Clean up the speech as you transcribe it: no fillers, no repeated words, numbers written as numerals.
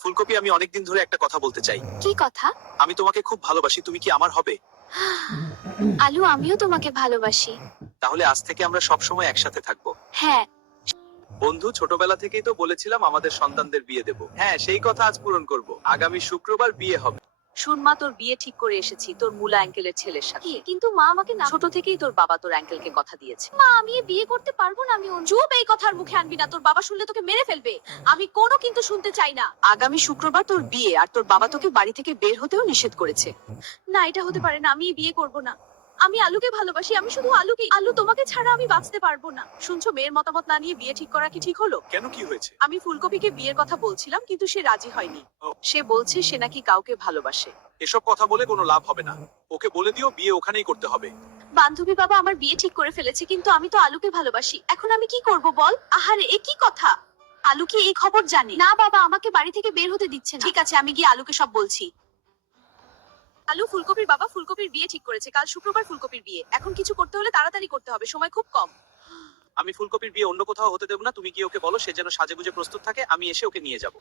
ফুলকপি, আমি অনেকদিন ধরে একটা কথা বলতে চাই। কি কথা? আমি তোমাকে খুব ভালোবাসি, তুমি কি আমার হবে? আলু, আমিও তোমাকে ভালোবাসি। তাহলে আজ থেকে আমরা সব সময় একসাথে থাকবো। হ্যাঁ। বন্ধু, ছোটবেলা থেকেই তো বলেছিলাম আমাদের সন্তানদের বিয়ে দেব। হ্যাঁ, সেই কথা আজ পূরণ করব। আগামী শুক্রবার বিয়ে হবে। শুন মা, তোর বিয়ে ঠিক করে এসেছি তোর মুলা অ্যাঙ্কেলের ছেলের সাথে। কিন্তু মা আমাকে না, ছোট থেকেই তোর বাবা তোর অ্যাঙ্কেলকে কথা দিয়েছে। মা, আমি এ বিয়ে করতে পারবো না। আমি চুপ, এই কথার মুখে আনবি না, তোর বাবা শুনলে তোকে মেরে ফেলবে। আমি কোনো কিন্তু শুনতে চাই না। আগামী শুক্রবার তোর বিয়ে, আর তোর বাবা তোকে বাড়ি থেকে বের হতেও নিষেধ করেছে। না, এটা হতে পারে না। আমি এই বিয়ে করব না। আমি আলুকে ভালোবাসি। আমি শুধু আলুকে। আলু, তোমাকে ছাড়া আমি বাঁচতে পারবো না। শুনছো, মেয়ের মতামত না নিয়ে বিয়ে ঠিক করা কি ঠিক হলো? কেন, কি হয়েছে? আমি ফুলকপিকে বিয়ের কথা বলছিলাম, কিন্তু সে রাজি হয়নি। ও। সে বলছে সে নাকি কাউকে ভালোবাসে। এসব কথা বলে কোনো লাভ হবে না। ওকে বলে দিও বিয়ে ওখানেই করতে হবে। বান্ধবী বাবা আমার বিয়ে ঠিক করে ফেলেছে, কিন্তু আমি তো আলুকে ভালোবাসি। এখন আমি কি করব বল? আহারে, এ কি কথা? আলু কি এই খবর জানে? না বাবা, আমাকে বাড়ি থেকে বের হতে দিচ্ছে না। ঠিক আছে, আমি গিয়ে আলুকে সব বলছি। আলু, ফুলকপির বাবা ফুলকপির বিয়ে ঠিক করেছে। কাল শুক্রবার ফুলকপির বিয়ে। এখন কিছু করতে হলে তাড়াতাড়ি করতে হবে, সময় খুব কম। আমি ফুলকপির বিয়ে অন্য কোথাও হতে দেব না। তুমি কি ওকে বলো সে যেন সাজেগুজে প্রস্তুত থাকে, আমি এসে ওকে নিয়ে যাব।